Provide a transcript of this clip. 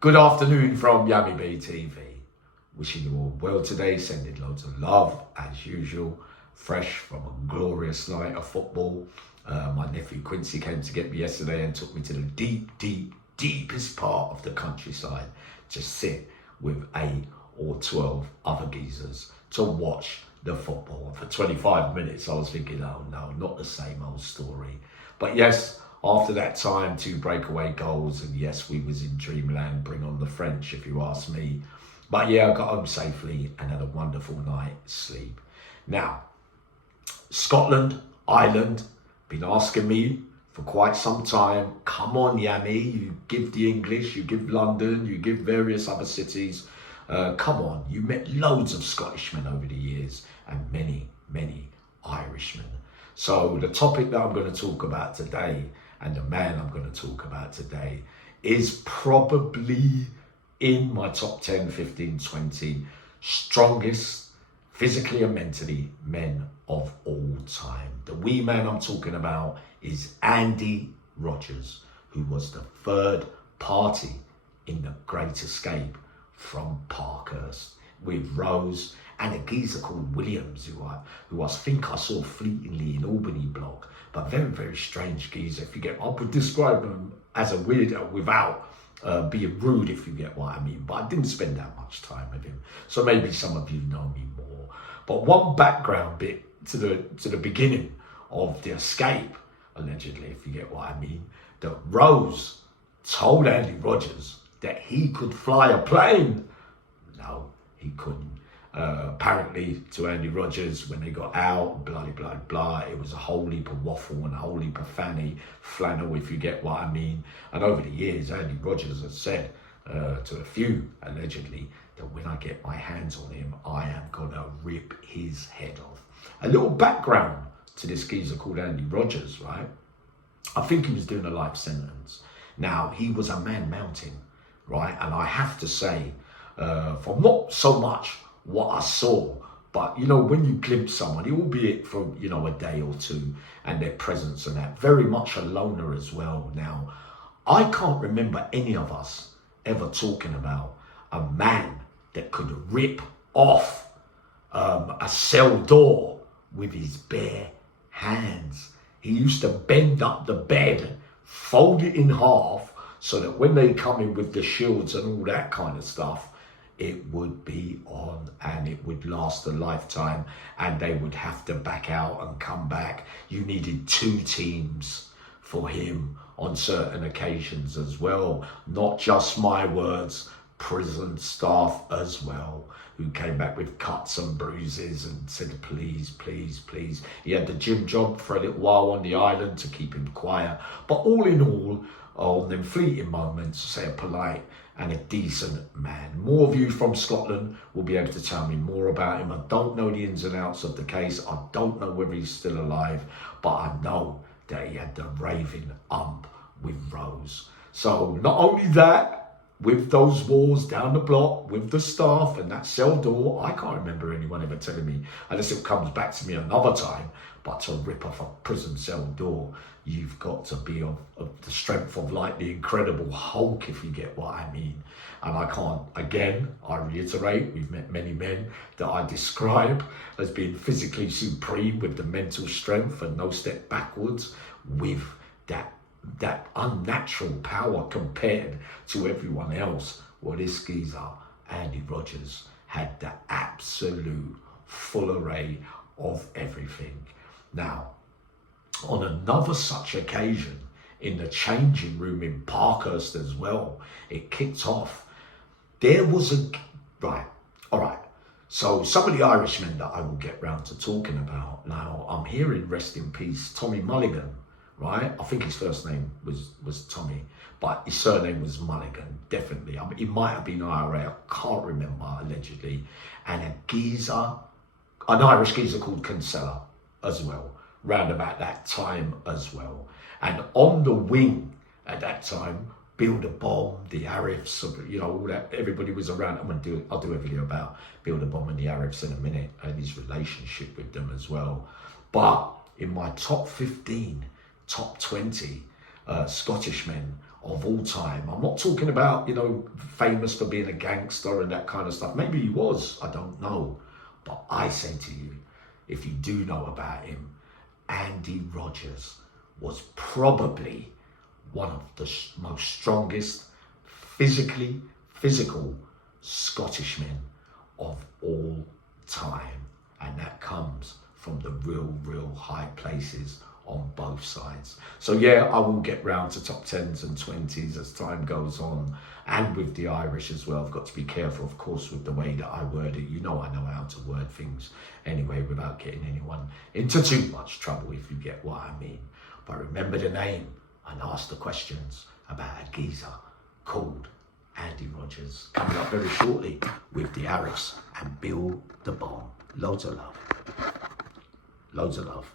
Good afternoon from Yummy Bee TV. Wishing you all well today, sending loads of love as usual. Fresh from a glorious night of football. My nephew Quincy came to get me yesterday and took me to the deepest part of the countryside to sit with 8 or 12 other geezers to watch the football. And for 25 minutes I was thinking, oh no, not the same old story. But yes, after that time, 2 breakaway goals, and yes, we was in dreamland, bring on the French if you ask me. But yeah, I got home safely and had a wonderful night's sleep. Now, Scotland, Ireland, been asking me for quite some time, come on Yummy, you give the English, you give London, you give various other cities. Come on, you met loads of Scottishmen over the years and many Irishmen. So the topic that I'm going to talk about today and the man I'm going to talk about today is probably in my top 10, 15, 20 strongest physically and mentally men of all time. The wee man I'm talking about is Andy Rogers, who was the third party in the Great Escape from Parkhurst with Rose and a geezer called Williams, who I think I saw fleetingly in Albany block, but very strange geezer. If you get, I would describe him as a weirdo without being rude, if you get what I mean. But I didn't spend that much time with him, so maybe some of you know me more. But one background bit to the beginning of the escape, allegedly, if you get what I mean, that Rose told Andy Rogers that he could fly a plane. No, he couldn't. Apparently to Andy Rogers, when they got out, blah it was a whole heap of waffle and a whole heap of flannel, if you get what I mean. And over the years, Andy Rogers has said to a few, allegedly, that when I get my hands on him, I am gonna rip his head off. A little background to this geezer called Andy Rogers, right? I think he was doing a life sentence. Now, he was a man mountain, right? And I have to say, from not so much what I saw, but you know, when you glimpse someone, albeit for, you know, a day or two, and their presence and that, very much a loner as well. Now, I can't remember any of us ever talking about a man that could rip off a cell door with his bare hands. He used to bend up the bed, fold it in half, so that when they come in with the shields and all that kind of stuff, it would be on and it would last a lifetime, and they would have to back out and come back. You needed 2 teams for him on certain occasions as well. Not just my words, prison staff as well, who came back with cuts and bruises and said, please. He had the gym job for a little while on the island to keep him quiet. But all in all, on them fleeting moments, say a polite and a decent man. More of you from Scotland will be able to tell me more about him. I don't know the ins and outs of the case. I don't know whether he's still alive, but I know that he had the raving ump with Rose. So not only that, with those walls down the block, with the staff and that cell door, I can't remember anyone ever telling me, unless it comes back to me another time, but to rip off a prison cell door, you've got to be of the strength of like the Incredible Hulk, if you get what I mean. And I can't, again, I reiterate, we've met many men that I describe as being physically supreme with the mental strength and no step backwards, with that unnatural power compared to everyone else. Well, this geezer, Andy Rogers, had the absolute full array of everything. Now, on another such occasion, in the changing room in Parkhurst as well, it kicked off. There was all right. So some of the Irishmen that I will get round to talking about now, I'm hearing, rest in peace, Tommy Mulligan, right? I think his first name was Tommy, but his surname was Mulligan, definitely. I mean, he might have been IRA, I can't remember, allegedly. And a geezer, an Irish geezer called Kinsella as well, round about that time as well. And on the wing at that time, Build a Bomb, the Arifs, you know, all that, everybody was around. I'll do a video about Build a Bomb and the Arifs in a minute, and his relationship with them as well. But in my top 15, top 20 Scottish men of all time. I'm not talking about, you know, famous for being a gangster and that kind of stuff. Maybe he was, I don't know. But I say to you, if you do know about him, Andy Rogers was probably one of the most strongest, physical Scottish men of all time. And that comes from the real high places on both sides. So yeah, I will get round to top 10s and 20s as time goes on, and with the Irish as well. I've got to be careful, of course, with the way that I word it. You know I know how to word things anyway without getting anyone into too much trouble, if you get what I mean. But remember the name and ask the questions about a geezer called Andy Rogers. Coming up very shortly with the Arabs and Bill the Bomb. Loads of love. Loads of love.